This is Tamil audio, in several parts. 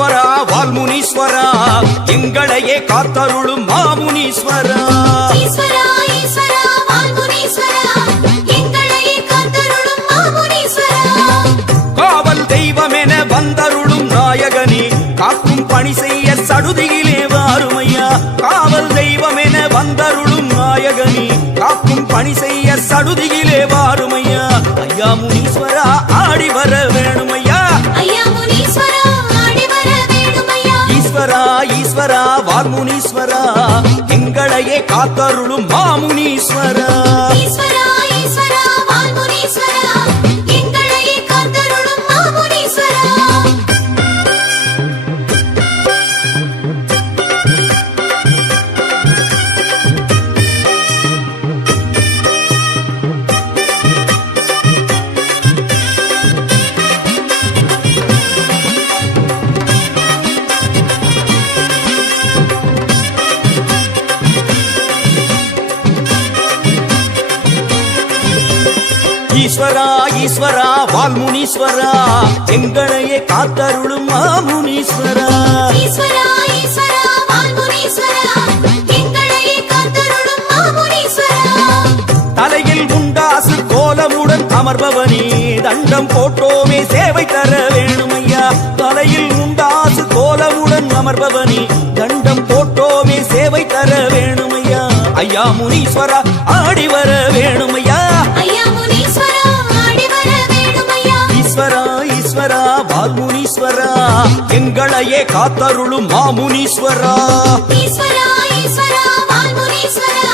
ஈஸ்வரா வால்முனீஸ்வரா எங்களையே காத்தருளும் மாமுனீஸ்வரா ஈஸ்வரா ஈஸ்வரா வால்முனீஸ்வரா எங்களையே காத்தருளும் மாமுனீஸ்வரா காவல் தெய்வமென வந்தருளும் நாயகனே காக்கும் பணி செய்ய சடுதியிலே வாருமையா காவல் தெய்வமென வந்தருளும் நாயகனே காக்கும் பணி செய்ய சடுதியிலே வாருமையா ஐயா முனீஸ்வரா ஆடி வர வேணுமையா ஐயா முனீஸ்வரா ஆடி வர வேணுமையா ஈஸ்வரா ஈஸ்வரா வால்முனீஸ்வரா எங்களையே காத்தருளும் மாமுனீஸ்வரா ஈஸ்வரா ஈஸ்வரா வால்முனீஸ்வரா எங்களையே காத்தருளும் மாமுனீஸ்வரா ஈஸ்வரா ஈஸ்வரா வால்முனீஸ்வரா எங்களையே காத்தருளும் மாமுனீஸ்வரா ஈஸ்வரா ஈஸ்வரா வால்முனீஸ்வரா எங்களையே காத்தருளும் மாமுனீஸ்வரா தலையில் உண்டாசு கோலமுடன் அமர்பவனே தண்டம் போட்டோமே சேவை தர வேணுமையா தலையில் உண்டாசு கோலமுடன் அமர்பவனே தண்டம் போட்டோமே சேவை தர வேணுமையா ஐயா முனீஸ்வரா ஆடி வர வேணுமையா ஐயா முனீஸ்வரா ஆடி வர வேணுமையா ஈஸ்வரா ஈஸ்வரா வால்முனீஸ்வரா எங்களையே காத்தருளும் மாமுனீஸ்வரா ஈஸ்வரா ஈஸ்வரா வால்முனீஸ்வரா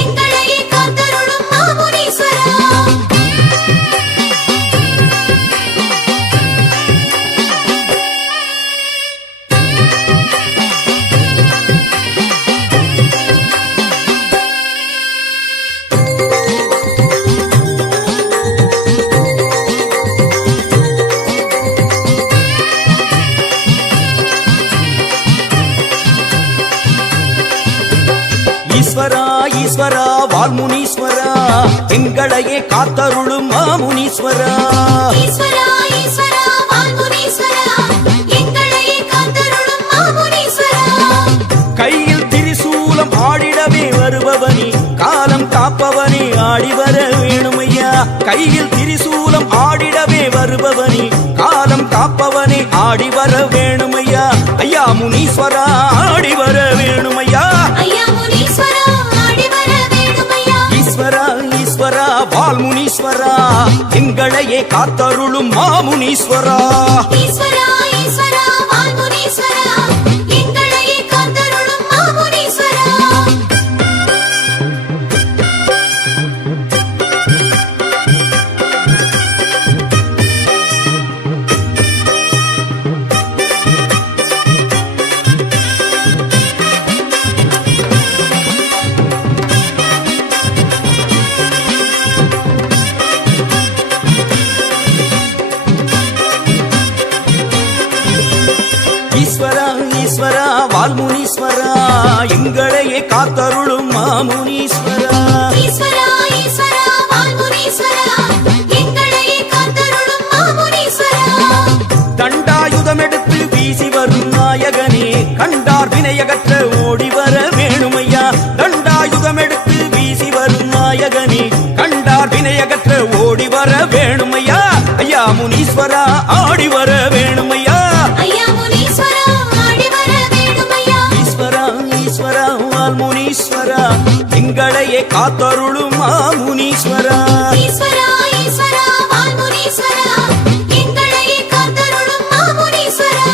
எங்களையே காத்தருளும் மாமுனீஸ்வரா ஈஸ்வரா ஈஸ்வரா வால்முனீஸ்வரா எங்களையே காத்தருளும் மாமுனீஸ்வரா ஈஸ்வரா ஈஸ்வரா வால்முனீஸ்வரா எங்களையே காத்தருளும் மாமுனீஸ்வரா கையில் திரிசூலம் ஆடிடவே வருபவனே காலம் காப்பவனே ஆடி வர வேணுமையா கையில் திரிசூலம் ஆடிடவே வருபவனே காலம் காப்பவனே ஆடி வர வேணுமையா ஐயா முனீஸ்வரா ஆடி வர வேணுமையா ஐயா முனீஸ்வரா ஆடி வர வேணுமையா ஈஸ்வரா ஈஸ்வரா வால்முனீஸ்வரா எங்களையே காத்தருளும் மாமுனீஸ்வரா ஈஸ்வரா ஈஸ்வரா வால்முனீஸ்வரா எங்களையே காத்தருளும் மாமுனீஸ்வரா ஈஸ்வரா ஈஸ்வரா வால்முனீஸ்வரா எங்களையே காத்தருளும் மாமுனீஸ்வரா ஈஸ்வரா ஈஸ்வரா வால்முனீஸ்வரா எங்களையே காத்தருளும் மாமுனீஸ்வரா தண்டாயுதம் எடுத்து வீசி வரும் நாயகனே கண்டார் வினையகற்ற ஓடி வர வேணுமையா தண்டாயுதம் எடுத்து வீசி வரும் நாயகனே கண்டார் வினையகற்ற ஓடி வர வேணுமையா ஐயா முனீஸ்வரா ஆடி வர வேணுமையா ஐயா முனீஸ்வரா ஆடி வர வேணுமையா ஈஸ்வரா ஈஸ்வரா வால்முனீஸ்வரா எங்களையே காத்தருளும் மாமுனீஸ்வரா ஈஸ்வரா ஈஸ்வரா வால்முனீஸ்வரா எங்களையே காத்தருளும் மாமுனீஸ்வரா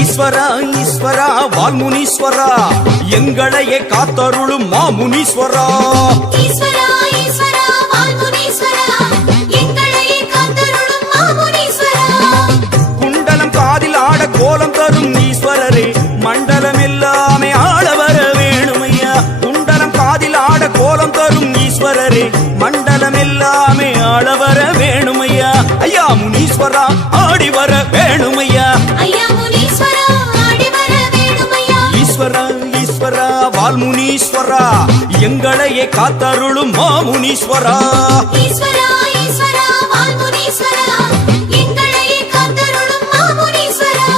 ஈஸ்வரா ஈஸ்வரா வால்முனீஸ்வரா எங்களையே காத்தருளும் மாமுனீஸ்வரா ஈஸ்வரா ஈஸ்வரா வால்முனீஸ்வரா எங்களையே காத்தருளும் மாமுனீஸ்வரா குண்டலம் காதில் ஆட கோலம் தரும் ஈஸ்வரரே மண்டலம் எல்லாமே ஆள வர வேணுமையா ஈஸ்வரா ஈஸ்வரா வால்முனீஸ்வரா எங்களையே காத்தருளும் மாமுனீஸ்வரா ஈஸ்வரா ஈஸ்வரா வால்முனீஸ்வரா எங்களையே காத்தருளும் மாமுனீஸ்வரா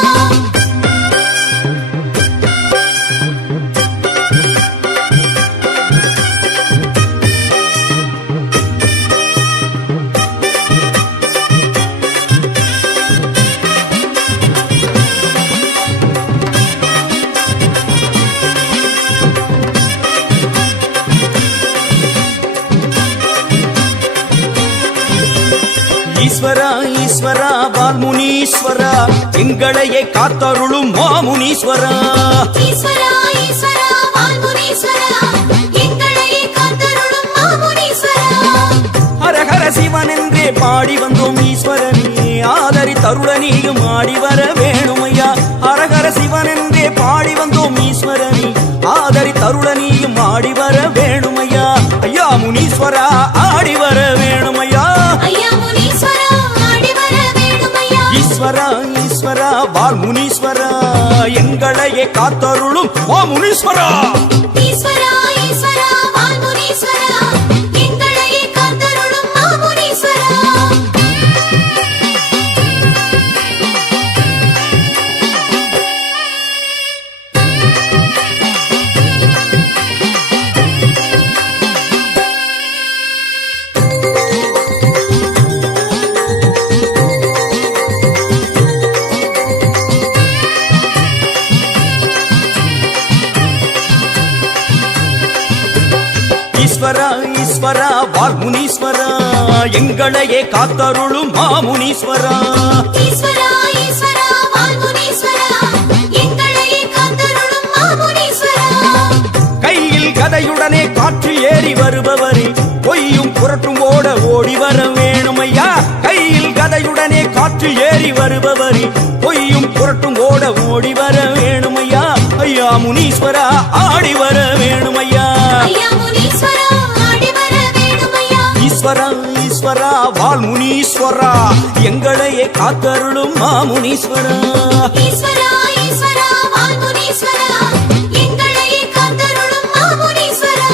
ஈஸ்வரா ஈஸ்வரா வால்முனீஸ்வரா எங்களையே காத்தருளும் மாமுனீஸ்வரா ஈஸ்வரா ஈஸ்வரா வால்முனீஸ்வரா எங்களையே காத்தருளும் மாமுனீஸ்வரா ஹரஹர சிவன் என்றே பாடி வந்தோம் ஈஸ்வரனே ஆதரி தருளனியும் ஆடி வர வேணுமையா ஹரஹர சிவன் என்றே பாடி வந்தோம் ஈஸ்வரனே ஆதரி தருளனியும் ஆடி வர வேணுமையா ஐயா முனீஸ்வரா ஆடி வர வேணுமையா ஐயா முனீஸ்வரா ஆடி வர வேணுமையா ஈஸ்வரா ஈஸ்வரா வால்முனீஸ்வரா எங்களையே காத்தருளும் மாமுனீஸ்வரா ஈஸ்வரா ஈஸ்வரா வால்முனீஸ்வரா எங்களையே காத்தருளும் மாமுனீஸ்வரா ஈஸ்வரா ஈஸ்வரா வால்முனீஸ்வரா எங்களையே காத்தருளும் மாமுனீஸ்வரா ஈஸ்வரா ஈஸ்வரா வால்முனீஸ்வரா எங்களையே காத்தருளும் மாமுனீஸ்வரா கையில் கதையுடனே காற்று ஏறி வருபவரே பொய்யும் புரட்டும் ஓட ஓடி வர வேணுமையா கையில் கதையுடனே காற்று ஏறி வருபவரே பொய்யும் புரட்டும் ஓட ஓடி வர வேணுமையா ஐயா முனீஸ்வரா ஆடி வர வேணுமையா ஐயா முனீஸ்வரா ஆடி வர வேணுமையா ஈஸ்வரா ஈஸ்வரா வால்முனீஸ்வரா எங்களையே காத்தருளும் மாமுனீஸ்வரா ஈஸ்வரா ஈஸ்வரா வால்முனீஸ்வரா எங்களையே காத்தருளும் மாமுனீஸ்வரா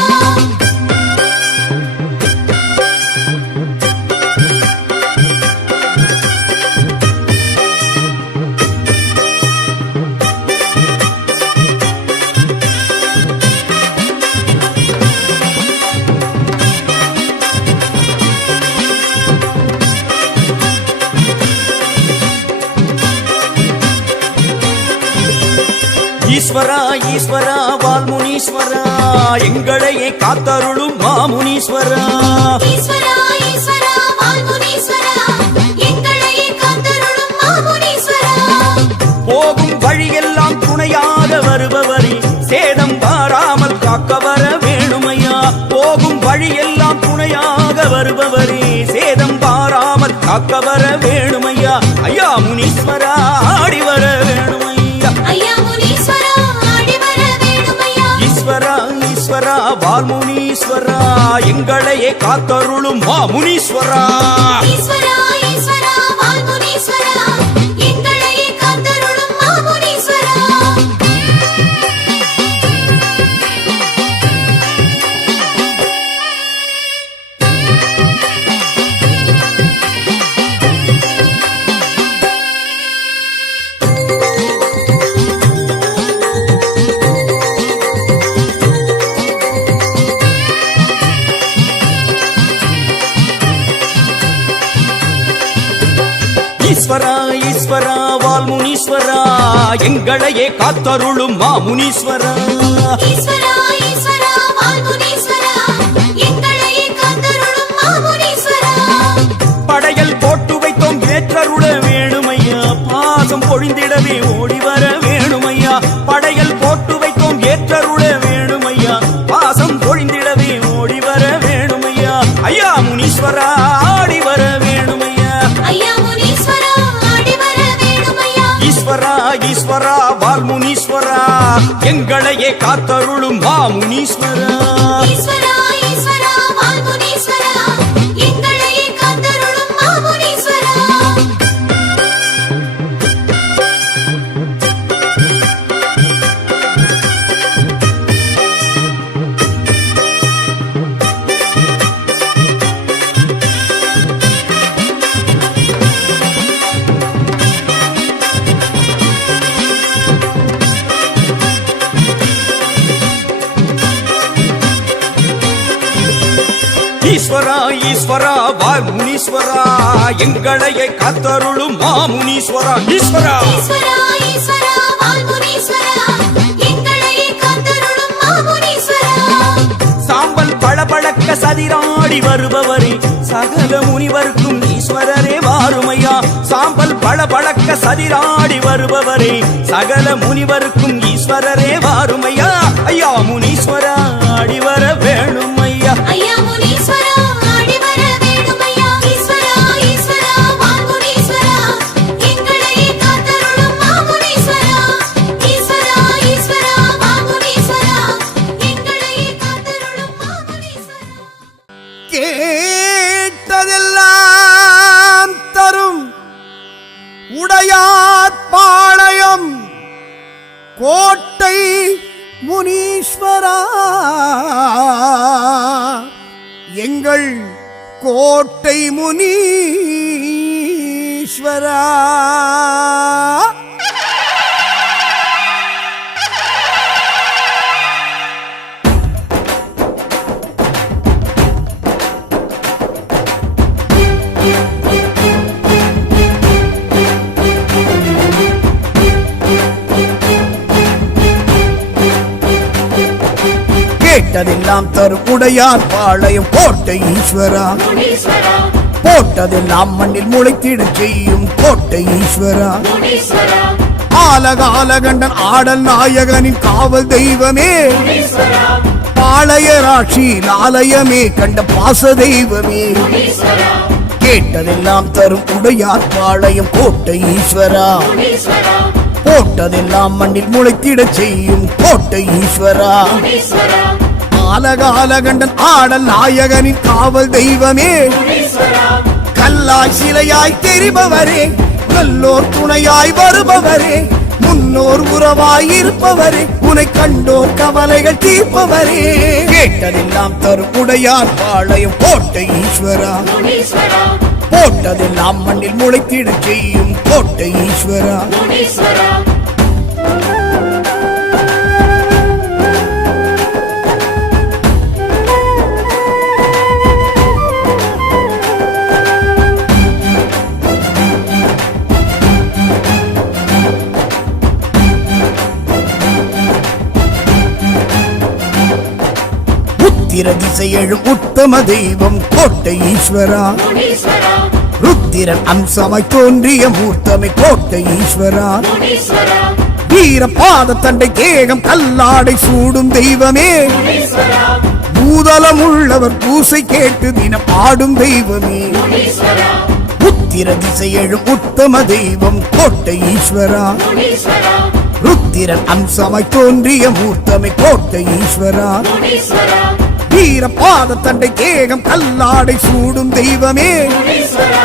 ஈஸ்வரா ஈஸ்வரா வால்முனீஸ்வரா எங்களையே காத்தருளும் மாமுனீஸ்வரா ஈஸ்வரா ஈஸ்வரா வால்முனீஸ்வரா எங்களையே காத்தருளும் மாமுனீஸ்வரா போகும் வழியெல்லாம் துணையாக வருபவரே சேதம் வாராமல் காக்க வர வேணுமையா போகும் வழியெல்லாம் துணையாக வருபவரே சேதம் வாராமல் காக்க வர வேணுமையா ஐயா முனீஸ்வரா ஆடி வர வேணுமையா ஐயா முனீஸ்வரா ஆடி வர வேணுமையா ஈஸ்வரா ஈஸ்வரா வால்முனீஸ்வரா எங்களையே காத்தருளும் மாமுனீஸ்வரா ஈஸ்வரா ஈஸ்வரா வால்முனீஸ்வரா எங்களையே காத்தருளும் மாமுனீஸ்வரா ஈஸ்வரா ஈஸ்வரா வால்முனீஸ்வரா எங்களையே காத்தருளும் மாமுனீஸ்வரா ஈஸ்வரா ஈஸ்வரா வால்முனீஸ்வரா எங்களையே காத்தருளும் மாமுனீஸ்வரா படையல் போட்டு வைத்தோம் ஏற்றருள வேணுமையா பாசம் பொழிந்திடவே ஓடி வர வேணுமையா படையல் போட்டு வைத்தோம் ஏற்றருள வேணுமையா பாசம் பொழிந்திடவே ஓடி வர வேணுமையா ஐயா முனீஸ்வரா ஆடி வர வேணுமையா ஐயா முனீஸ்வரா ஆடி வர வேணுமையா ஈஸ்வரா ஈஸ்வரா வால்முனீஸ்வரா எங்களையே காத்தருளும் மாமுனீஸ்வரா ஈஸ்வரா ஈஸ்வரா வால்முனீஸ்வரா எங்களையே காத்தருளும் மாமுனீஸ்வரா முனீஸ்வரா ஈஸ்வரா வாய் முனீஸ்வரா எங்களையை காத்தருளும் மாமுனீஸ்வரா ஈஸ்வரா ஈஸ்வரா ஈஸ்வரா வால்முனீஸ்வரா எங்களையே காத்தருளும் மாமுனீஸ்வரா சாம்பல் பளபளக்க சதிராடி வருபவரே சகல முனிவர்க்கும் ஈஸ்வரரே வாருமையா சாம்பல் பளபளக்க சதிராடி வருபவரே சகல முனிவர்க்கும் ஈஸ்வரரே வாருமையா ஐயா முனீஸ்வரா ஆடி வர வேணும் ஐயா ஐயா முனீஸ்வரா ஆடி வர வேணும் ஐயா ஈஸ்வரா ஈஸ்வரா வால்முனீஸ்வரா எங்களையே காத்தருளும் மாமுனீஸ்வரா ஈஸ்வரா ஈஸ்வரா வால்முனீஸ்வரா எங்களையே காத்தருளும் மாமுனீஸ்வரா கேட்டதெல்லாம் தரும் உடையார் பாளையம் கோட்டை முனீஸ்வரா எங்கள் கோட்டை முனீஸ்வரா கேட்டதெல்லாம் தரும் உடையார் பாளையம் கோட்டை ஈஸ்வரா முனீஸ்வரா போட்டதெல்லாம் மண்ணில் முளைத்திடச் செய்யும் கோட்டை ஈஸ்வரா முனீஸ்வரா ஆலகாலகண்டன் ஆடல் நாயகனின் காவல் தெய்வமே முனீஸ்வரா பாளையராட்சி ஆலயமே கண்ட பாச தெய்வமே முனீஸ்வரா கேட்டதெல்லாம் தரும் உடையார் பாளையம் கோட்டை ஈஸ்வரா முனீஸ்வரா போட்டதெல்லாம் மண்ணில் முளைத்திடச் செய்யும் கோட்டை ஈஸ்வரா முனீஸ்வரா ஆலகாலகண்டன் ஆடல் நாயகனின் காவல் தெய்வமே முனீஸ்வரா கல்லாய் சிலையாய் தெரிபவரே நல்லோர் துணையாய் வருபவரே முன்னோர் உறவாய் இருப்பவரே உனை கண்டோர் கவலைகள் தீர்ப்பவரே கேட்டதெல்லாம் தரும் உடையார் பாளையம் கோட்டை ஈஸ்வரா முனீஸ்வரா போட்டதெல்லாம் மண்ணில் முளைத்திடச் செய்யும் கோட்டை ஈஸ்வரா முனீஸ்வரா உத்திர திசையெழும் உத்தம தெய்வம் கோட்டை ஈஸ்வரா முனீஸ்வரா ருத்திரன் அம்சமாய் தோன்றிய மூர்த்தமை கோட்டை ஈஸ்வரா முனீஸ்வரா வீர பாத தண்டை தேகம் கல்லாடை சூடும் தெய்வமே முனீஸ்வரா பூதலம் உள்ளவர் பூசை கேட்டு தினம் ஆடும் தெய்வமே முனீஸ்வரா உத்திர திசையெழும் உத்தம தெய்வம் கோட்டை ஈஸ்வரா முனீஸ்வரா ருத்திரன் அம்சமாய் தோன்றிய மூர்த்தமை கோட்டை ஈஸ்வரா முனீஸ்வரா வீர பாத தண்டை தேகம் கல்லாடை சூடும் தெய்வமே முனீஸ்வரா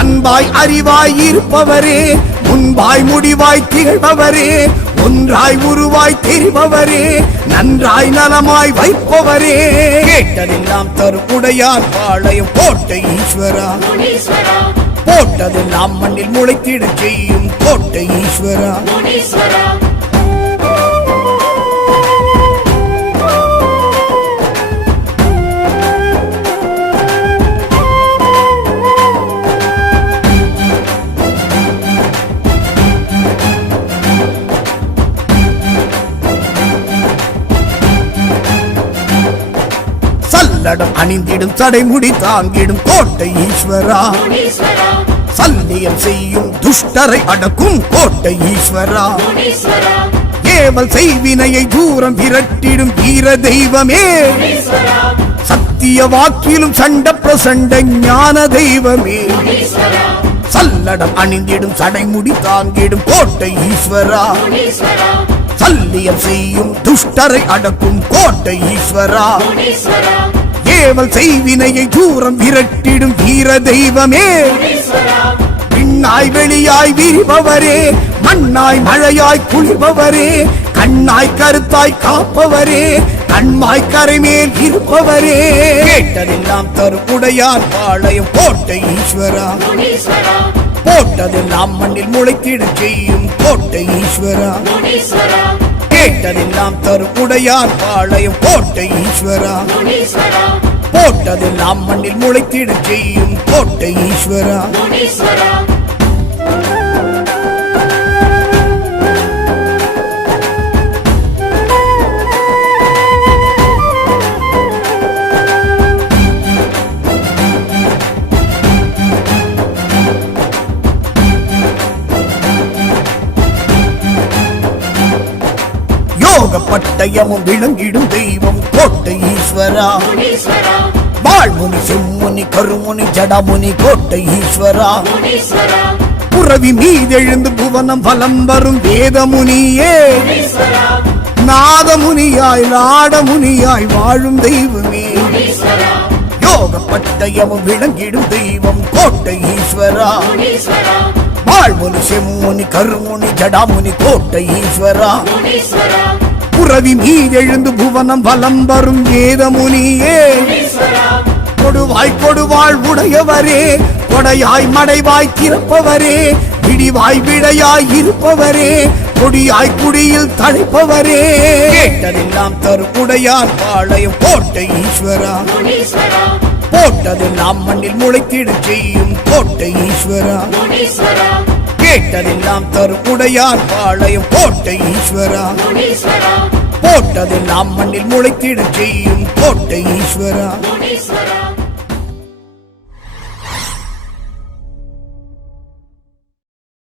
அன்பாய் அறிவாய் இருப்பவரே முன்பாய் முடிவாய் திகழ்பவரே ஒன்றாய் உருவாய் தெரிபவரே நன்றாய் நலமாய் வைப்பவரே கேட்டதெல்லாம் தரும் உடையார் பாளையம் கோட்டை ஈஸ்வரா முனீஸ்வரா போட்டதெல்லாம் மண்ணில் முளைத்திடச் செய்யும் கோட்டை ஈஸ்வரா முனீஸ்வரா சல்லடம் அணிந்திடும் சடைமுடி தாங்கிடும் கோட்டை ஈஸ்வரா முனீஸ்வரா சல்லியம் செய்யும் துஷ்டரை அடக்கும் கோட்டை ஈஸ்வரா முனீஸ்வரா ஏவல் செய்வினையை தூரம் விரட்டிடும் வீர தெய்வமே முனீஸ்வரா சத்திய வாக்கிலும் சண்ட பிரசண்ட ஞான தெய்வமே முனீஸ்வரா சல்லடம் அணிந்திடும் சடைமுடி தாங்கிடும் கோட்டை ஈஸ்வரா முனீஸ்வரா சல்லியம் செய்யும் துஷ்டரை அடக்கும் கோட்டை ஈஸ்வரா முனீஸ்வரா ஏவல் செய்வினையை தூரம் விரட்டிடும் வீர தெய்வமே முனீஸ்வரா விண்ணாய் வெளியாய் விரிபவரே மண்ணாய் மழையாய் குளிர்பவரே கண்ணாய் கருத்தாய் காப்பவரே கண்மாய் கரைமேல் இருப்பவரே கேட்டதெல்லாம் தரும் உடையார் பாளையம் கோட்டை ஈஸ்வரா முனீஸ்வரா போட்டதெல்லாம் மண்ணில் முளைத்திடச் செய்யும் கோட்டை ஈஸ்வரா முனீஸ்வரா கேட்டதெல்லாம் தரும் உடையார் பாளையம் கோட்டை ஈஸ்வரா முனீஸ்வரா போட்டதெல்லாம் மண்ணில் முளைத்திடச் செய்யும் கோட்டை ஈஸ்வரா. முனீஸ்வரா யோக பட்டயமும் விளங்கிடும் தெய்வம் கோட்டை ஈஸ்வரா. முனீஸ்வரா வாழ்முனி செம்முனி கருமுனி ஜடமுனி கோட்டை ஈஸ்வரா. முனீஸ்வரா புறவி மீதெழுந்து புவனம் பலம் வரும் வேதமுனியே. முனீஸ்வரா நாதமுனியாய் நாடமுனியாய் வாழும் தெய்வமே. முனீஸ்வரா யோக பட்டயமும் விளங்கிடும் தெய்வம் கோட்டை ஈஸ்வரா. முனீஸ்வரா வாழ்முனி செம்முனி கருமுனி ஜடாமுனி கோட்டை ஈஸ்வரா. முனீஸ்வரா புறவி மீதெழுந்து புவனம் பலம் வரும் வேதமுனியே. முனீஸ்வரா கொடுவாய் கொடுவாள் உடையவரே, கொடையாய் மடைவாய் திறப்பவரே, விடிவாய் விடையாய் இருப்பவரே, கொடியாய் குடியில் தழைப்பவரே. கேட்டதெல்லாம் தரும் உடையார் பாளையம் கோட்டை ஈஸ்வரா. முனீஸ்வரா போட்டதெல்லாம் மண்ணில் முளைத்திடச் செய்யும் கோட்டை ஈஸ்வரா. முனீஸ்வரா கேட்டதெல்லாம் தரும் உடையார் பாளையம் கோட்டை ஈஸ்வரா. முனீஸ்வரா போட்டதெல்லாம் மண்ணில் முளைத்திடச் செய்யும் கோட்டை ஈஸ்வரா. முனீஸ்வரா